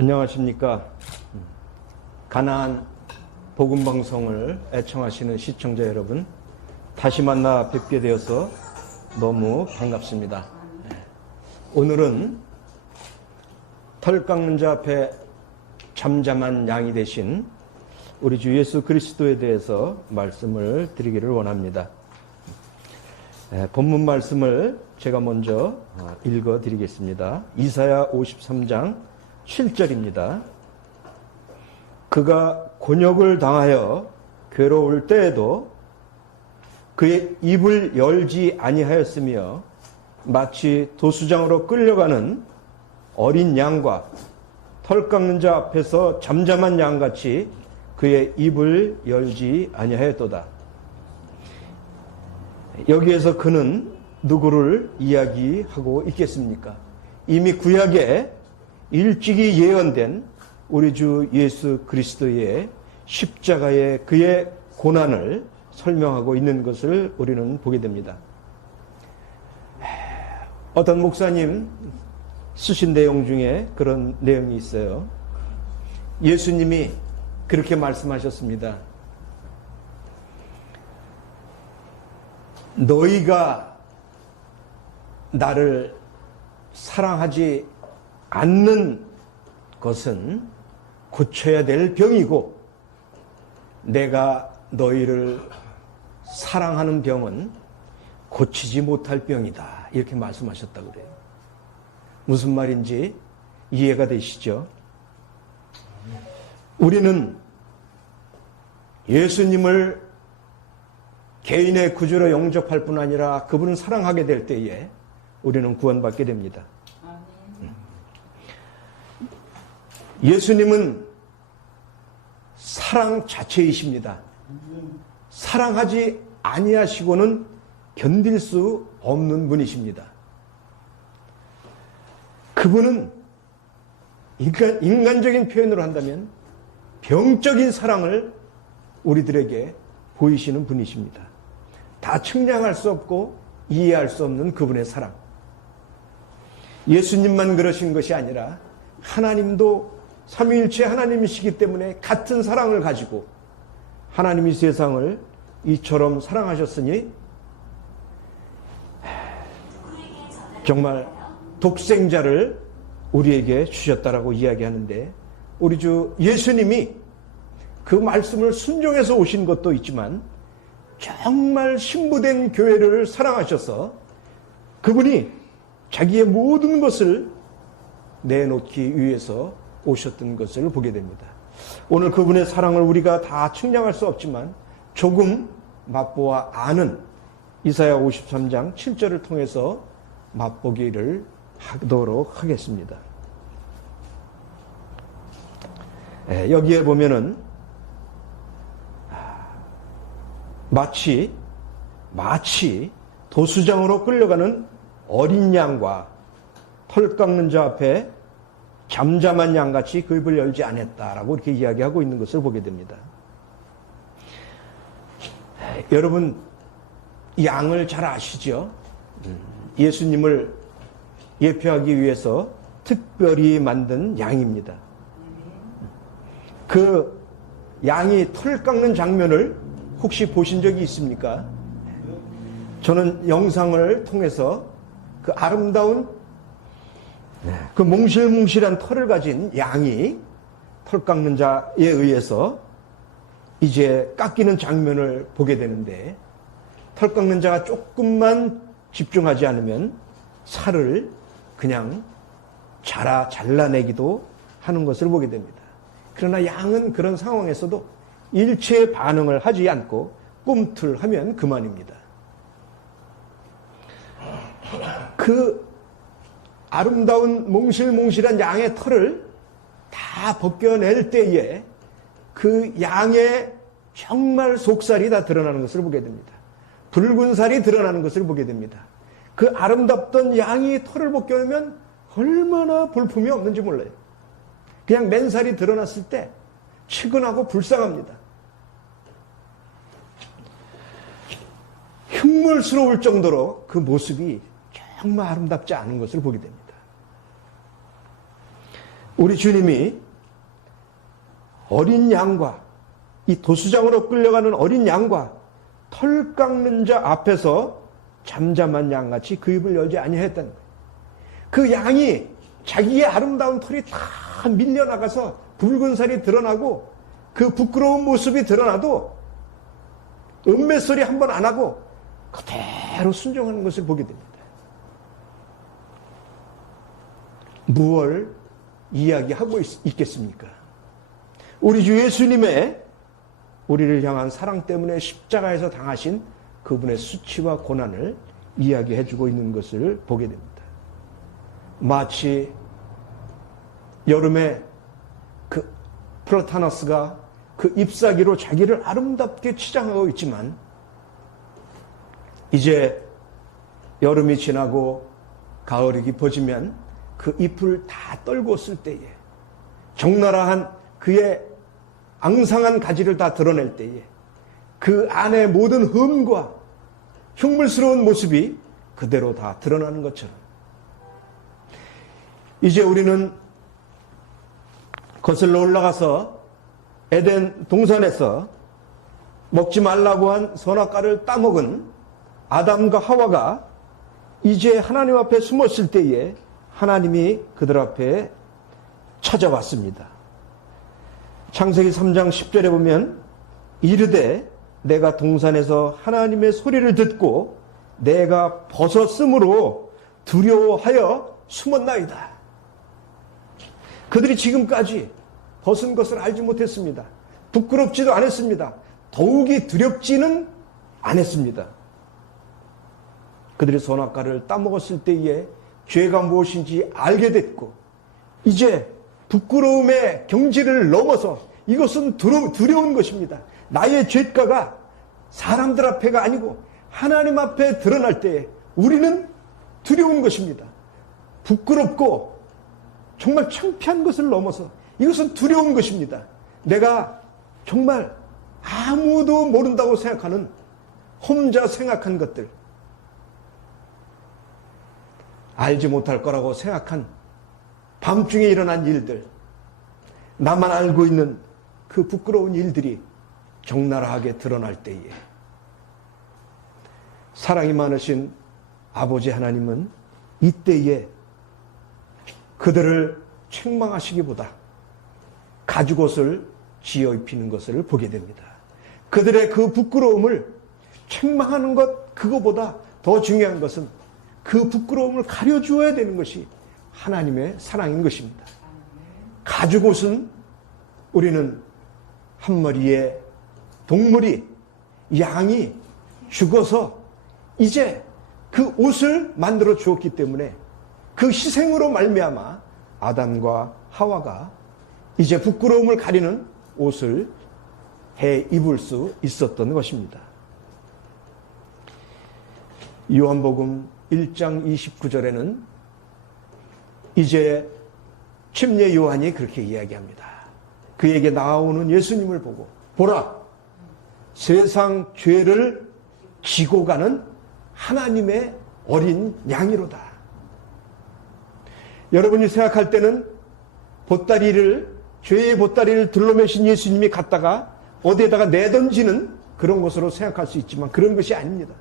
안녕하십니까. 가나안 복음방송을 애청하시는 시청자 여러분, 다시 만나 뵙게 되어서 너무 반갑습니다. 오늘은 털 깎는 자 앞에 잠잠한 양이 되신 우리 주 예수 그리스도에 대해서 말씀을 드리기를 원합니다. 본문 말씀을 제가 먼저 읽어 드리겠습니다. 이사야 53장 7절입니다. 그가 곤욕을 당하여 괴로울 때에도 그의 입을 열지 아니하였으며 마치 도수장으로 끌려가는 어린 양과 털 깎는 자 앞에서 잠잠한 양같이 그의 입을 열지 아니하였도다. 여기에서 그는 누구를 이야기하고 있겠습니까? 이미 구약에 일찍이 예언된 우리 주 예수 그리스도의 십자가의 그의 고난을 설명하고 있는 것을 우리는 보게 됩니다. 어떤 목사님 쓰신 내용 중에 그런 내용이 있어요. 예수님이 그렇게 말씀하셨습니다. 너희가 나를 사랑하지 않는 것은 고쳐야 될 병이고, 내가 너희를 사랑하는 병은 고치지 못할 병이다. 이렇게 말씀하셨다고 그래요. 무슨 말인지 이해가 되시죠? 우리는 예수님을 개인의 구주로 영접할 뿐 아니라 그분을 사랑하게 될 때에 우리는 구원받게 됩니다. 예수님은 사랑 자체이십니다. 사랑하지 아니하시고는 견딜 수 없는 분이십니다. 그분은 인간적인 표현으로 한다면 병적인 사랑을 우리들에게 보이시는 분이십니다. 다 측량할 수 없고 이해할 수 없는 그분의 사랑. 예수님만 그러신 것이 아니라 하나님도 삼위일체 하나님이시기 때문에 같은 사랑을 가지고 하나님이 세상을 이처럼 사랑하셨으니 정말 독생자를 우리에게 주셨다라고 이야기하는데, 우리 주 예수님이 그 말씀을 순종해서 오신 것도 있지만 정말 신부된 교회를 사랑하셔서 그분이 자기의 모든 것을 내놓기 위해서 오셨던 것을 보게 됩니다. 오늘 그분의 사랑을 우리가 다 측량할 수 없지만 조금 맛보아 아는 이사야 53장 7절을 통해서 맛보기를 하도록 하겠습니다. 여기에 보면은 마치 도수장으로 끌려가는 어린 양과 털 깎는 자 앞에 잠잠한 양같이 그 입을 열지 않았다라고 이렇게 이야기하고 있는 것을 보게 됩니다. 여러분, 양을 잘 아시죠? 예수님을 예표하기 위해서 특별히 만든 양입니다. 그 양이 털 깎는 장면을 혹시 보신 적이 있습니까? 저는 영상을 통해서 그 아름다운 그 몽실몽실한 털을 가진 양이 털 깎는 자에 의해서 이제 깎이는 장면을 보게 되는데, 털 깎는 자가 조금만 집중하지 않으면 살을 그냥 잘라내기도 하는 것을 보게 됩니다. 그러나 양은 그런 상황에서도 일체의 반응을 하지 않고 꿈틀하면 그만입니다. 그 아름다운 몽실몽실한 양의 털을 다 벗겨낼 때에 그 양의 정말 속살이 다 드러나는 것을 보게 됩니다. 붉은 살이 드러나는 것을 보게 됩니다. 그 아름답던 양이 털을 벗겨내면 얼마나 볼품이 없는지 몰라요. 그냥 맨살이 드러났을 때 측은하고 불쌍합니다. 흉물스러울 정도로 그 모습이 정말 아름답지 않은 것을 보게 됩니다. 우리 주님이 어린 양과 이 도수장으로 끌려가는 어린 양과 털 깎는 자 앞에서 잠잠한 양같이 그 입을 열지 아니했다는 거예요. 그 양이 자기의 아름다운 털이 다 밀려나가서 붉은 살이 드러나고 그 부끄러운 모습이 드러나도 음매소리 한 번 안 하고 그대로 순종하는 것을 보게 됩니다. 무엇을 이야기하고 있겠습니까? 우리 주 예수님의 우리를 향한 사랑 때문에 십자가에서 당하신 그분의 수치와 고난을 이야기해 주고 있는 것을 보게 됩니다. 마치 여름에 그 플라타너스가 그 잎사귀로 자기를 아름답게 치장하고 있지만 이제 여름이 지나고 가을이 깊어지면 그 잎을 다 떨궜을 때에 적나라한 그의 앙상한 가지를 다 드러낼 때에 그 안에 모든 흠과 흉물스러운 모습이 그대로 다 드러나는 것처럼 이제 우리는 거슬러 올라가서 에덴 동산에서 먹지 말라고 한 선악과를 따먹은 아담과 하와가 이제 하나님 앞에 숨었을 때에 하나님이 그들 앞에 찾아왔습니다. 창세기 3장 10절에 보면 이르되 내가 동산에서 하나님의 소리를 듣고 내가 벗었으므로 두려워하여 숨었나이다. 그들이 지금까지 벗은 것을 알지 못했습니다. 부끄럽지도 않았습니다. 더욱이 두렵지는 않았습니다. 그들이 선악과를 따먹었을 때에 죄가 무엇인지 알게 됐고 이제 부끄러움의 경지를 넘어서 이것은 두려운 것입니다. 나의 죄가가 사람들 앞에가 아니고 하나님 앞에 드러날 때에 우리는 두려운 것입니다. 부끄럽고 정말 창피한 것을 넘어서 이것은 두려운 것입니다. 내가 정말 아무도 모른다고 생각하는 혼자 생각한 것들, 알지 못할 거라고 생각한 밤중에 일어난 일들, 나만 알고 있는 그 부끄러운 일들이 적나라하게 드러날 때에 사랑이 많으신 아버지 하나님은 이때에 그들을 책망하시기보다 가죽옷을 지어 입히는 것을 보게 됩니다. 그들의 그 부끄러움을 책망하는 것 그거보다 더 중요한 것은 그 부끄러움을 가려주어야 되는 것이 하나님의 사랑인 것입니다. 가죽옷은 우리는 한 마리의 동물이 양이 죽어서 이제 그 옷을 만들어 주었기 때문에 그 희생으로 말미암아 아담과 하와가 이제 부끄러움을 가리는 옷을 해 입을 수 있었던 것입니다. 요한복음 1장 29절에는 이제 침례 요한이 그렇게 이야기합니다. 그에게 나오는 예수님을 보고 보라, 세상 죄를 지고 가는 하나님의 어린 양이로다. 여러분이 생각할 때는 죄의 보따리를 들러매신 예수님이 갔다가 어디에다가 내던지는 그런 것으로 생각할 수 있지만 그런 것이 아닙니다.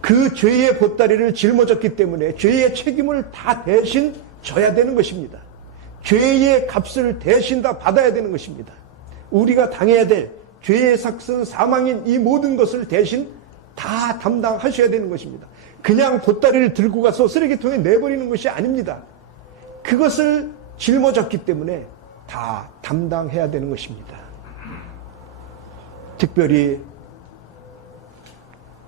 그 죄의 보따리를 짊어졌기 때문에 죄의 책임을 다 대신 져야 되는 것입니다. 죄의 값을 대신 다 받아야 되는 것입니다. 우리가 당해야 될 죄의 삭슨 사망인 이 모든 것을 대신 다 담당하셔야 되는 것입니다. 그냥 보따리를 들고 가서 쓰레기통에 내버리는 것이 아닙니다. 그것을 짊어졌기 때문에 다 담당해야 되는 것입니다. 특별히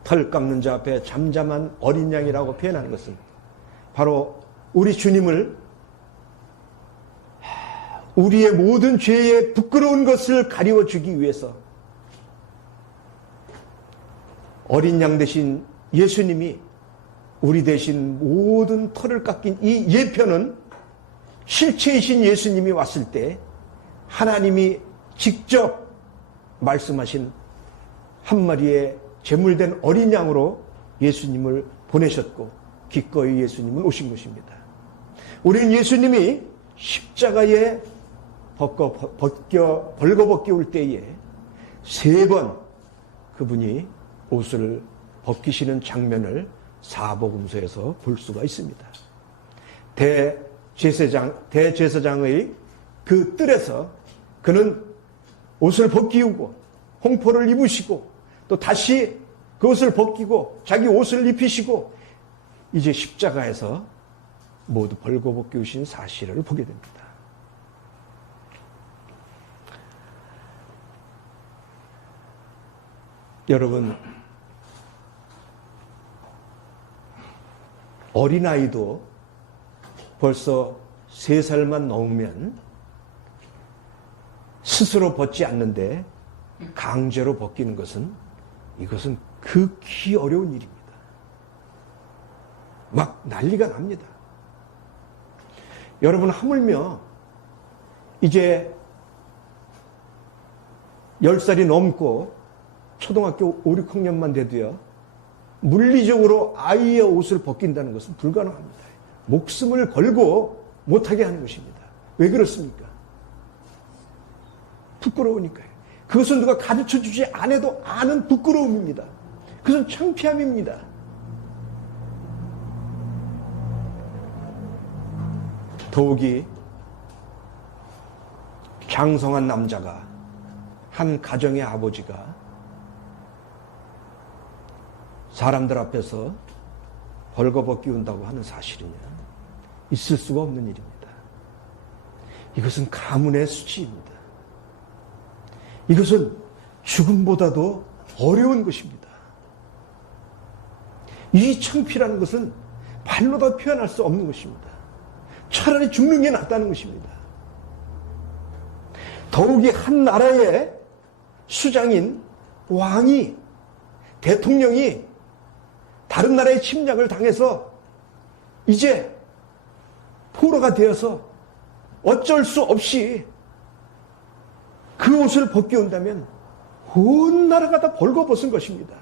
털 깎는 자 앞에 잠잠한 어린 양이라고 표현하는 것은 바로 우리 주님을 우리의 모든 죄의 부끄러운 것을 가리워주기 위해서 어린 양 대신 예수님이 우리 대신 모든 털을 깎인 이 예표는 실체이신 예수님이 왔을 때 하나님이 직접 말씀하신 한 마리의 제물된 어린 양으로 예수님을 보내셨고 기꺼이 예수님은 오신 것입니다. 우리는 예수님이 십자가에 벌거벗겨 올 때에 3번 그분이 옷을 벗기시는 장면을 사복음서에서 볼 수가 있습니다. 대제사장의 그 뜰에서 그는 옷을 벗기우고 홍포를 입으시고 또 다시 그 옷을 벗기고 자기 옷을 입히시고 이제 십자가에서 모두 벌거벗기우신 사실을 보게 됩니다. 여러분, 어린아이도 벌써 3살만 넘으면 스스로 벗지 않는데 강제로 벗기는 이것은 극히 어려운 일입니다. 막 난리가 납니다. 여러분, 하물며 이제 10살이 넘고 초등학교 5, 6학년만 돼도요, 물리적으로 아이의 옷을 벗긴다는 것은 불가능합니다. 목숨을 걸고 못하게 하는 것입니다. 왜 그렇습니까? 부끄러우니까요. 그것은 누가 가르쳐주지 않아도 아는 부끄러움입니다. 그것은 창피함입니다. 더욱이 장성한 남자가, 한 가정의 아버지가 사람들 앞에서 벌거벗기운다고 하는 사실이냐, 있을 수가 없는 일입니다. 이것은 가문의 수치입니다. 이것은 죽음보다도 어려운 것입니다. 이 창피라는 것은 말로 다 표현할 수 없는 것입니다. 차라리 죽는 게 낫다는 것입니다. 더욱이 한 나라의 수장인 왕이, 대통령이 다른 나라의 침략을 당해서 이제 포로가 되어서 어쩔 수 없이 그 옷을 벗겨온다면 온 나라가 다 벌거벗은 것입니다.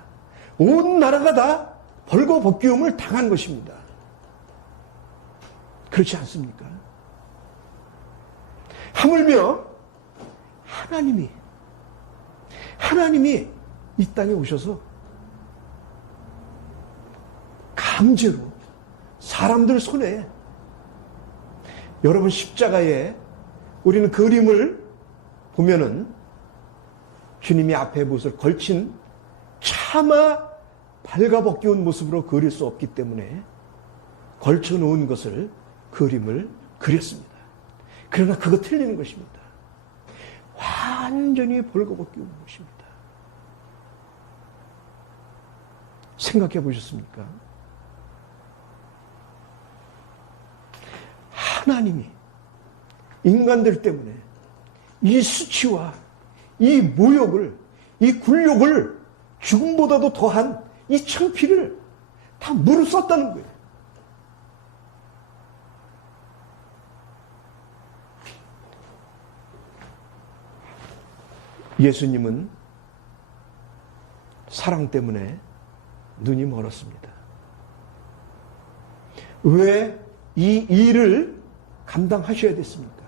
온 나라가 다 벌거벗기움을 당한 것입니다. 그렇지 않습니까? 하물며 하나님이 이 땅에 오셔서 강제로 사람들 손에, 여러분 십자가에 우리는 그림을 보면은 주님이 앞에 무엇을 걸친 차마 발가벗겨온 모습으로 그릴 수 없기 때문에 걸쳐놓은 것을, 그림을 그렸습니다. 그러나 그거 틀리는 것입니다. 완전히 벌거벗겨온 것입니다. 생각해 보셨습니까? 하나님이 인간들 때문에 이 수치와 이 모욕을, 이 굴욕을, 죽음보다도 더한 이 창피를 다 무릅썼다는 거예요. 예수님은 사랑 때문에 눈이 멀었습니다. 왜 이 일을 감당하셔야 됐습니까?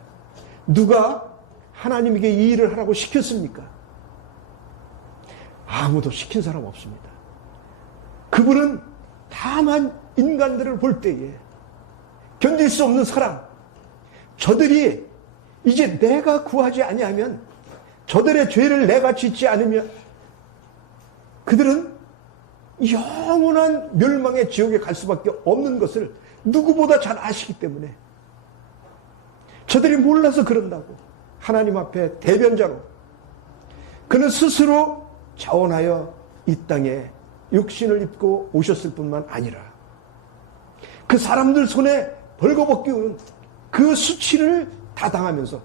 누가 하나님에게 이 일을 하라고 시켰습니까? 아무도 시킨 사람 없습니다. 그분은 다만 인간들을 볼 때에 견딜 수 없는 사랑, 저들이 이제 내가 구하지 아니하면, 저들의 죄를 내가 짓지 않으면 그들은 영원한 멸망의 지옥에 갈 수밖에 없는 것을 누구보다 잘 아시기 때문에 저들이 몰라서 그런다고 하나님 앞에 대변자로 그는 스스로 자원하여 이 땅에 육신을 입고 오셨을 뿐만 아니라 그 사람들 손에 벌거벗기운 그 수치를 다 당하면서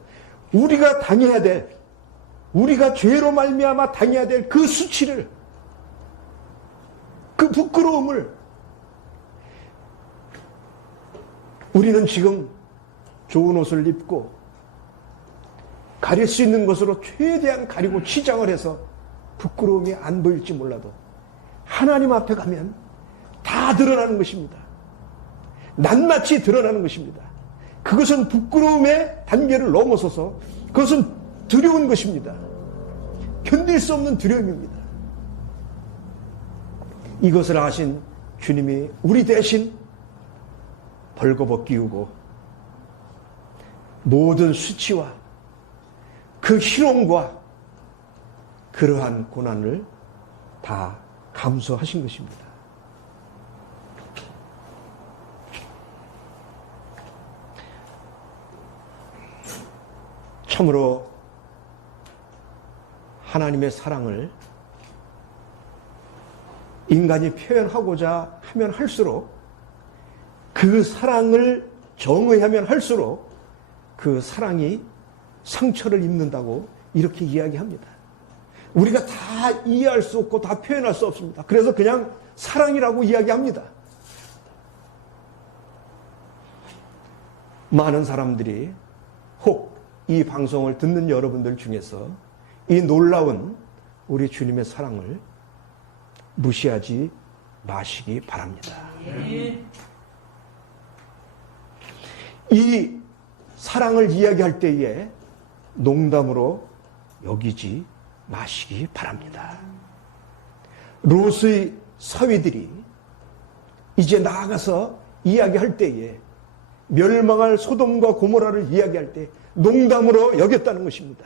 우리가 당해야 될, 우리가 죄로 말미암아 당해야 될 그 수치를, 그 부끄러움을 우리는 지금 좋은 옷을 입고 가릴 수 있는 것으로 최대한 가리고 치장을 해서 부끄러움이 안 보일지 몰라도 하나님 앞에 가면 다 드러나는 것입니다. 낱낱이 드러나는 것입니다. 그것은 부끄러움의 단계를 넘어서서 그것은 두려운 것입니다. 견딜 수 없는 두려움입니다. 이것을 아신 주님이 우리 대신 벌거벗 끼우고 모든 수치와 그 희롱과 그러한 고난을 다 감수하신 것입니다. 참으로 하나님의 사랑을 인간이 표현하고자 하면 할수록 그 사랑을 정의하면 할수록 그 사랑이 상처를 입는다고 이렇게 이야기합니다. 우리가 다 이해할 수 없고 다 표현할 수 없습니다. 그래서 그냥 사랑이라고 이야기합니다. 많은 사람들이 혹 이 방송을 듣는 여러분들 중에서 이 놀라운 우리 주님의 사랑을 무시하지 마시기 바랍니다. 이 사랑을 이야기할 때에 농담으로 여기지 마시기 바랍니다. 롯의 사위들이 이제 나아가서 이야기할 때에 멸망할 소돔과 고모라를 이야기할 때 농담으로 여겼다는 것입니다.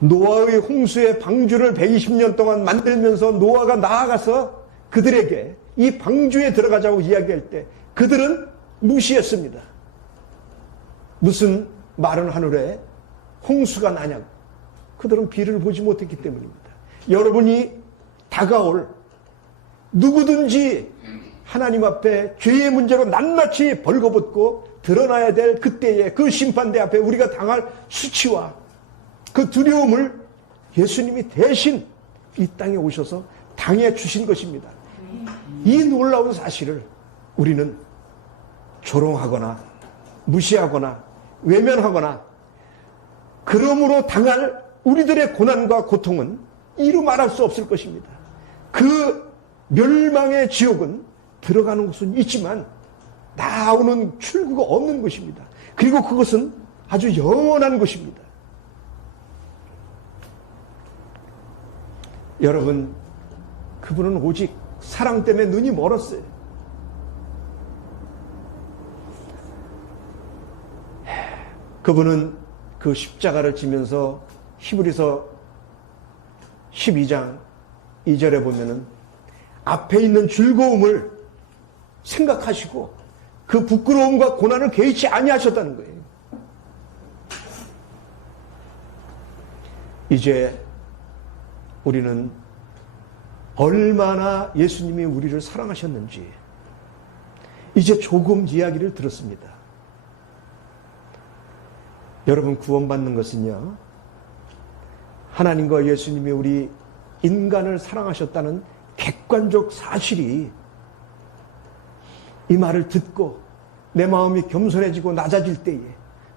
노아의 홍수의 방주를 120년 동안 만들면서 노아가 나아가서 그들에게 이 방주에 들어가자고 이야기할 때 그들은 무시했습니다. 무슨 마른 하늘에 홍수가 나냐고. 그들은 비를 보지 못했기 때문입니다. 여러분이 다가올 누구든지 하나님 앞에 죄의 문제로 낱낱이 벌거벗고 드러나야 될 그때의 그 심판대 앞에 우리가 당할 수치와 그 두려움을 예수님이 대신 이 땅에 오셔서 당해 주신 것입니다. 이 놀라운 사실을 우리는 조롱하거나 무시하거나 외면하거나 그러므로 당할 우리들의 고난과 고통은 이루 말할 수 없을 것입니다. 그 멸망의 지옥은 들어가는 곳은 있지만 나오는 출구가 없는 것입니다. 그리고 그것은 아주 영원한 것입니다. 여러분, 그분은 오직 사랑 때문에 눈이 멀었어요. 그분은 그 십자가를 지면서 히브리서 12장 2절에 보면은 앞에 있는 즐거움을 생각하시고 그 부끄러움과 고난을 개의치 아니하셨다는 거예요. 이제 우리는 얼마나 예수님이 우리를 사랑하셨는지 이제 조금 이야기를 들었습니다. 여러분, 구원받는 것은요, 하나님과 예수님이 우리 인간을 사랑하셨다는 객관적 사실이 이 말을 듣고 내 마음이 겸손해지고 낮아질 때에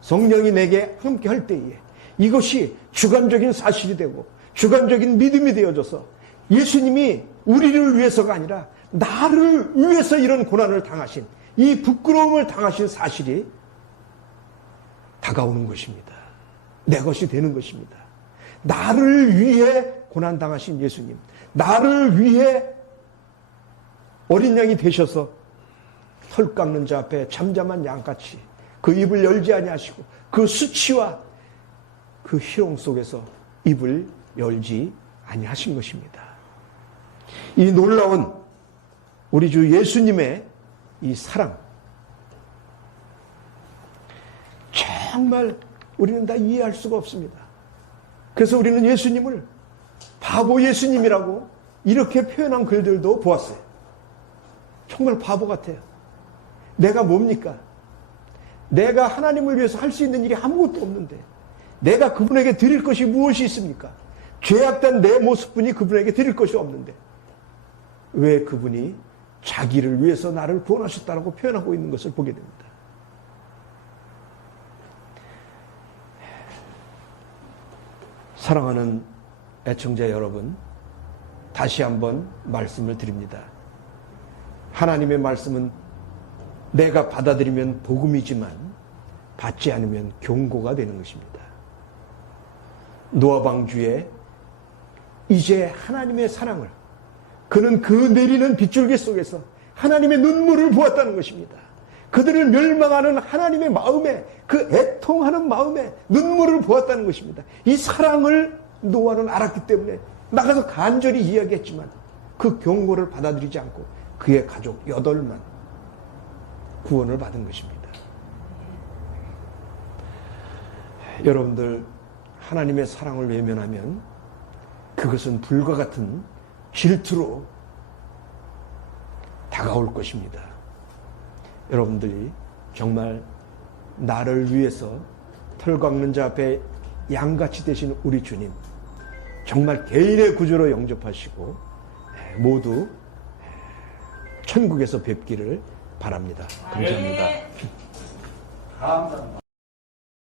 성령이 내게 함께 할 때에 이것이 주관적인 사실이 되고 주관적인 믿음이 되어져서 예수님이 우리를 위해서가 아니라 나를 위해서 이런 고난을 당하신 이 부끄러움을 당하신 사실이 다가오는 것입니다. 내 것이 되는 것입니다. 나를 위해 고난당하신 예수님, 나를 위해 어린 양이 되셔서 털 깎는 자 앞에 잠잠한 양같이 그 입을 열지 아니하시고 그 수치와 그 희롱 속에서 입을 열지 아니하신 것입니다. 이 놀라운 우리 주 예수님의 이 사랑, 정말 우리는 다 이해할 수가 없습니다. 그래서 우리는 예수님을 바보 예수님이라고 이렇게 표현한 글들도 보았어요. 정말 바보 같아요. 내가 뭡니까? 내가 하나님을 위해서 할 수 있는 일이 아무것도 없는데 내가 그분에게 드릴 것이 무엇이 있습니까? 죄악된 내 모습뿐이 그분에게 드릴 것이 없는데 왜 그분이 자기를 위해서 나를 구원하셨다고 표현하고 있는 것을 보게 됩니다. 사랑하는 애청자 여러분, 다시 한번 말씀을 드립니다. 하나님의 말씀은 내가 받아들이면 복음이지만 받지 않으면 경고가 되는 것입니다. 노아 방주에 이제 하나님의 사랑을, 그는 그 내리는 빗줄기 속에서 하나님의 눈물을 보았다는 것입니다. 그들을 멸망하는 하나님의 마음에, 그 애통하는 마음에 눈물을 보았다는 것입니다. 이 사랑을 노아는 알았기 때문에 나가서 간절히 이야기했지만 그 경고를 받아들이지 않고 그의 가족 8만 구원을 받은 것입니다. 여러분들, 하나님의 사랑을 외면하면 그것은 불과 같은 질투로 다가올 것입니다. 여러분들이 정말 나를 위해서 털 깎는 자 앞에 양같이 되신 우리 주님, 정말 개인의 구주로 영접하시고 모두 천국에서 뵙기를 바랍니다. 감사합니다. 감사합니다.